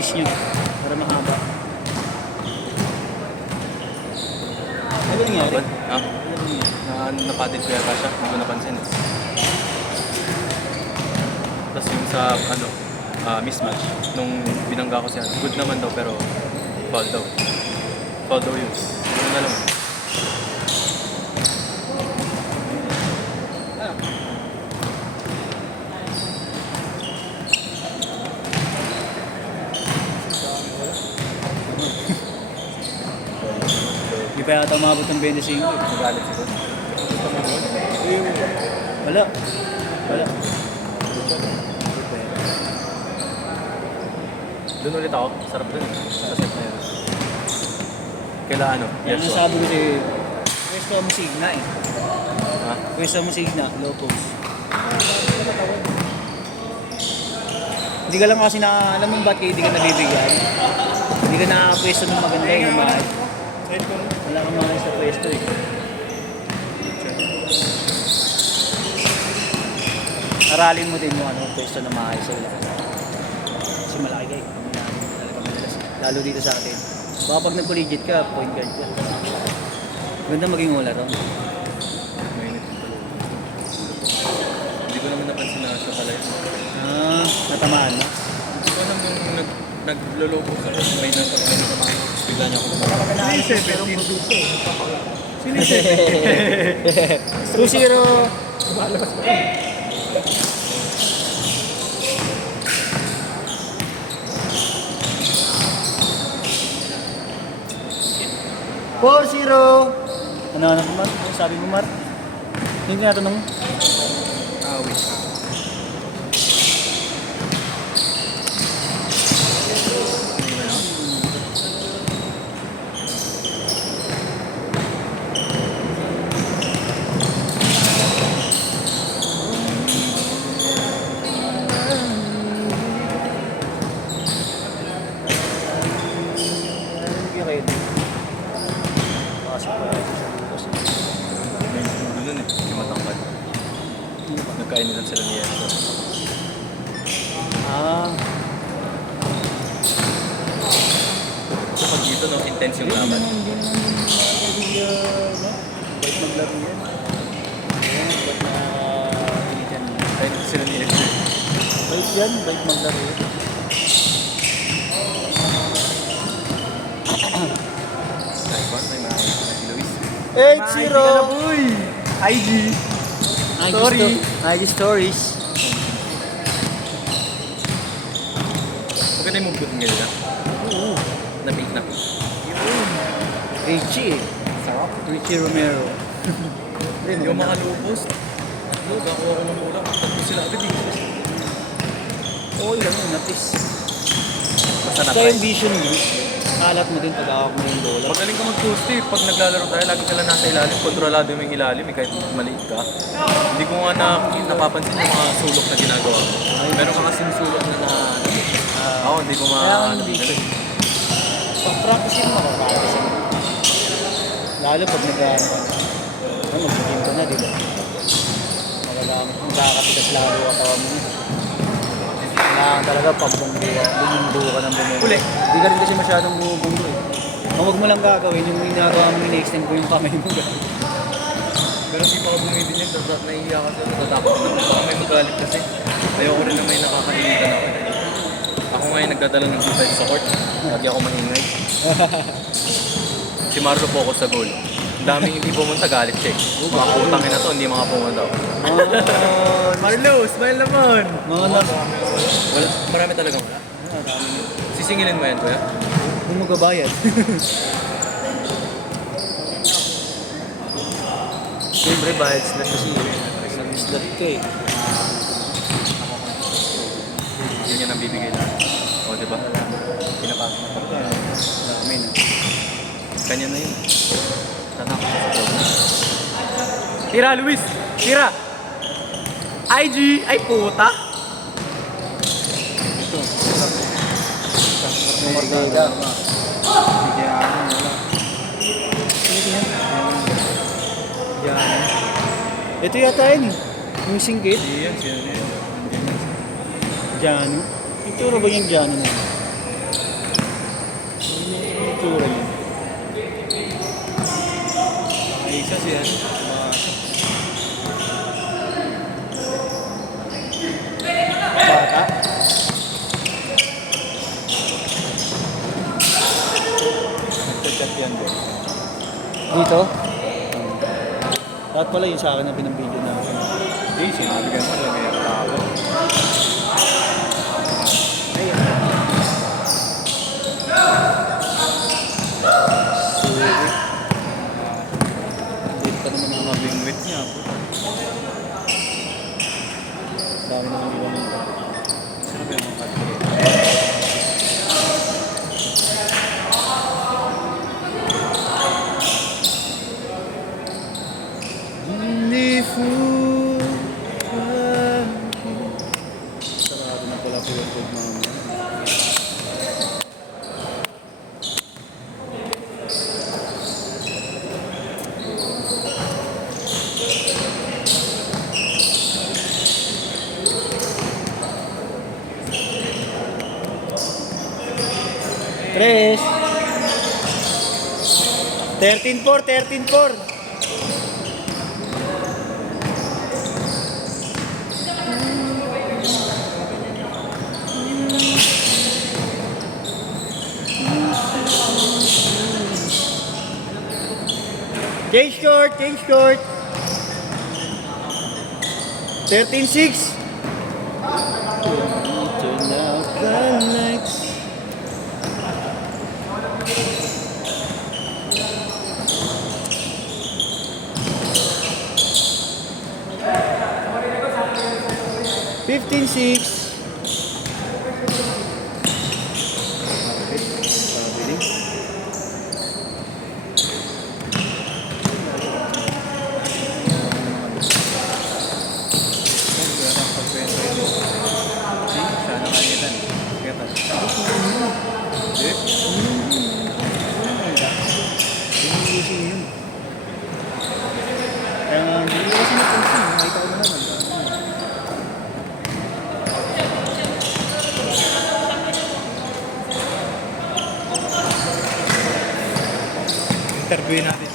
wish nyo. Para mahaba. Ano ba nangyari? Ha? Napadid ko yata siya, hindi ko napansin. Tapos yung sa mismatch, nung binangga ko siya, good naman daw pero foul daw. Foul daw yun. Ano na lang. Di pa yata umabot ng 25. Magalit siya doon. Wala. Wala. Doon ulit ako, sarap doon. Sa set na yun. Kaila ano? Yan ang Yes, sabi ko sa'yo. Pwesto mo signa eh. ha? Pwesto mo signa, low post. Hindi ka lang kasi na, alam mo ba't kayo hindi ka nabibigyan? Hindi ka nakapwesto ng maganda yung mahal. Wala kang mahal sa pwesto eh. Aralin mo din yung pwesto na maayos sa lakas. Kasi malaki kayo. Talaga madalas. Lalo dito sa atin. Baka pag nag-collegiate ka, point guard ka. Ganda maging wala ron. Mainit yung talo. Hindi ko naman napansin na siya pala yun. Natamaan na. Hindi ko alam yung nagloloko sa may natamaan. Bigla niya ako naman. Sinisip, pero produto. Sinisip. 2-0. Four zero. Ano mo Mar? Ano sabi mo Mar? Hindi tinatanong mo? Wait. Hindi kayo din. Pasok pa rin sa bukas. May dulo nun eh. Yung matangkad. Nagkainitan sila ni Enzo. So pag dito, no, intense yung laban. Hindi naman bait maglaro yan. Ba't na initan mo? Kainitan sila ni Enzo. Bait yan, bait maglaro yan. Taiwan, may makakita na si Luis. 8-0! boy! IG. Story. IG stories. Maganda yung move ko din nila. Oo. Na-bait na. Richie eh. Sarap. Richie Romero. Yung mga lupos. Nagkakuha ko ng ulam. Tapos sila agad eh. Oo lang yun, napis. Basta Basta yung vision mo, kalat mo din pag-awak mo yung bola. Magaling ka mag-post eh. Pag naglalaro tayo, lagi ka lang nasa ilalim. Kontrolado mo yung ilalim eh, kahit maliit ka. Hindi ko nga napapansin yung mga sulok na ginagawa mo. Meron ka kasing sulok na ako, hindi ko Kailangan yung vision. Pag-practice yun, makapractice yun. Lalo pag mag-game ka na, di ba? Magagamit mo, kakapitas lalo ang kawa mo. Kailangan talaga pambunggo ka ng bumubo. Uli. Hindi ka rin kasi masyadong bumubunggo eh. Kung huwag mo lang gagawin, yung ginagawa mo, in-extend ko yung kamay mo. Pero hindi pa ako bumibin yun, nahihiya ka sa natatakot na. Baka may magalit kasi. Ayoko rin na may nakakahilitan ako. Ako ngayon nagdadala ng defense sa court. Lagi ako maingay. Si Marlo focus sa goal. Ang daming hindi pumunta galit check. Mga putang ina to, hindi mga pumunta. Marlo, smile naman! Mga nas... Wala, marami talaga wala. Sisingilin mo yan, kuya? Kung magabayad. Siyempre, bayad sila kasi yun. Slot ka eh. Yun yung nabibigay lang. O, diba? Pinapasok na talaga. Dami na. Kanya na yun. Tanak. Tira, Luis! Tira! IG! Ay, puta! Ito. Margada. Sige, wala. Sige yan. Yan. Ito yata yun eh. Yung singgit. Hindi yan, sino yun? Jano. Ituro ba yung Jano na yun? itsura niya. Ang isa siya. Bata. Nagchat yan din. Dito? Lahat pala yung sa akin na binambidyo natin. Hindi, sinabi ka naman lang yung tao. Sorry. Dito pa naman yung Mga bingwit niya. dami naman iwan nito. Sino ba yung mga kadri? Hindi fool. Sarado na pala po yung food mama. Tres. 13-4, 13-4. Change court, change court. 13-6. Turn out the lights. Fifteen six. Sana kanyan. Kaya Kaya nga, hindi ko kasi napansin. Nakita ko na naman. interview natin.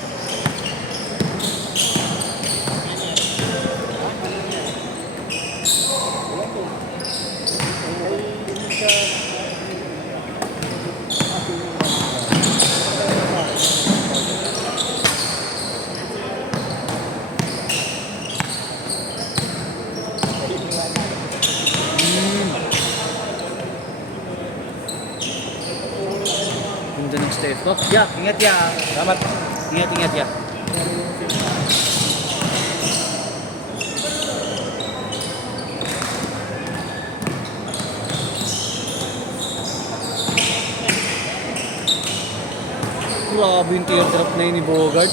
Ganda ng step. Oh, ya, ingat ya. Selamat. Ingat, ingat ya. Grabe yung teardrop na yun ni Bogart.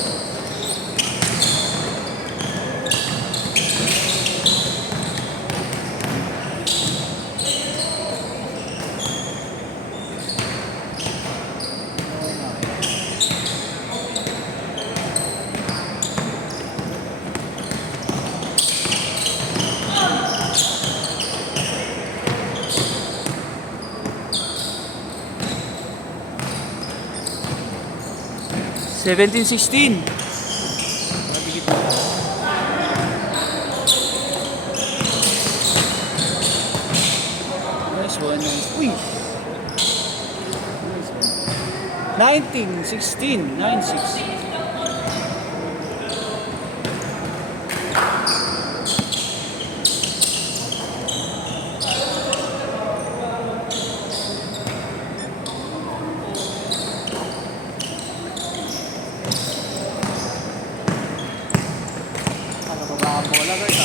Seventeen, 16. Nice one, nice. Uy! Nice one. 19, 16, 9, 6. Bola guys.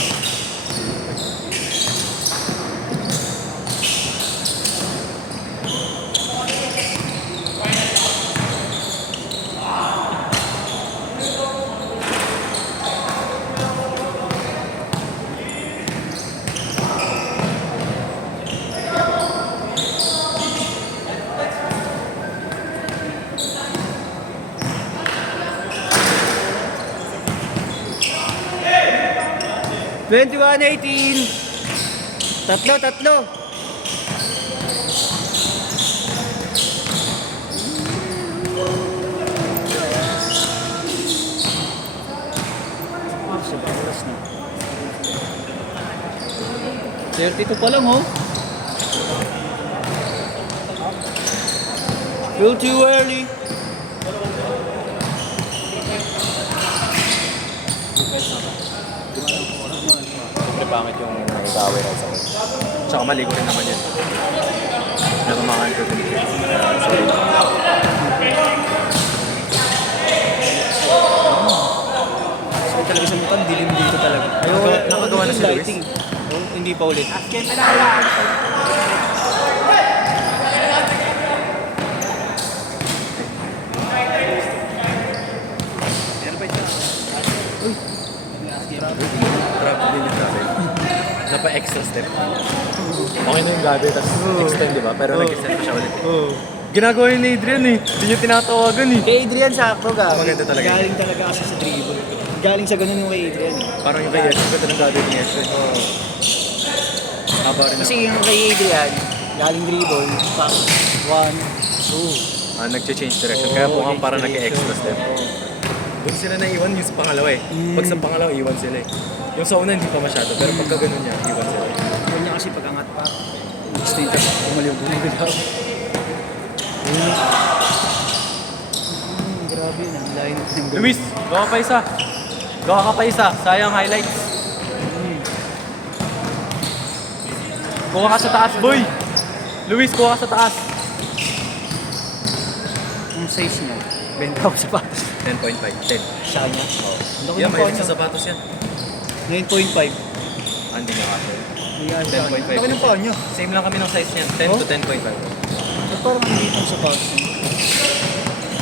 Twenty-one, 18. Tatlo, tatlo. 32 pa lang, oh. Still too early. Siyempre pangit yung nag-away na sa akin. Tsaka maligo rin naman yun. Nagmamakan ko din. Sorry. So talaga sa mukha, dilim dito talaga. Nakagawa na si Luis? lighting. Oh, hindi pa ulit. Grabe din yung grabe. Napa-extra step. Okay na yung gabi, tapos extend, di ba? Pero nag-extend pa siya ulit. Oh. Ginagawa yun ni Adrian eh. Hindi niya tinatawagan eh. Kay Adrian, sakto ga. Maganda talaga. Galing talaga kasi sa dribble. Galing sa ganun yung kay Adrian. Eh. Parang yung kay Yeshen, ganda ng gagawin ni Yeshen. Haba rin Kasi ako. yung kay Adrian, galing dribble, pass, 1, 2. Nag-change direction. Kaya mukhang parang nag-extra step. Doon sila naiwan yung sa pangalawa eh. Pag sa pangalawa, iwan sila eh. Yung sa una, hindi pa masyado. Pero pagka ganun niya, iwan sila. Yun niya kasi pag-angat pa. Gusto yung tapos umaliw-bumagod ako. Grabe yun. Ang layo ng gawin. Luis, gawa ka pa isa. Gawa ka pa isa. Sayang highlights. Kuha ka sa taas, boy. Luis, kuha ka sa taas. Ang size niya. Benta ako sa patos. 10.5. 10. Siya niya. Ang laki Yeah, ng may paa niya. sa sapatos yan. 9.5. Hindi nga kasi. Ayan, 10.5. laki ng paa niya. Same lang kami ng size niyan. 10 to 10.5. At parang ang liit ng sapatos niya.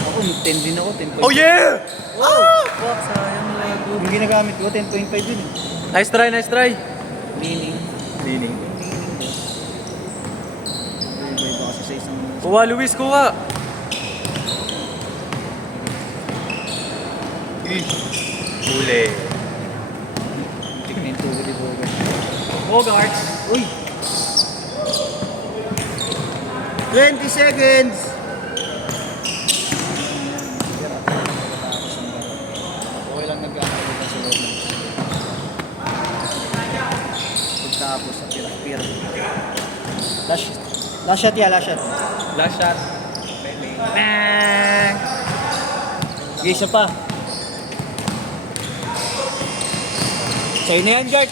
Ako, 10 din ako. 10.5. Oh yeah! Wow! Fuck, sayang lago. Yung ginagamit ko, 10.5 din eh. Nice try, nice try. Leaning. Leaning. Iba-iba kasi sa isang... Kuha, Luis, kuha. Huli. Tignan yung tuloy ni Bogart. Bogarts. Uy! 20 seconds! Okay lang nag-aakala sa loob ng pagtapos sa pira-pira. Last shot ya, last shot. Last shot. Bang! Okay, isa pa. Sa'yo na yan, Gart.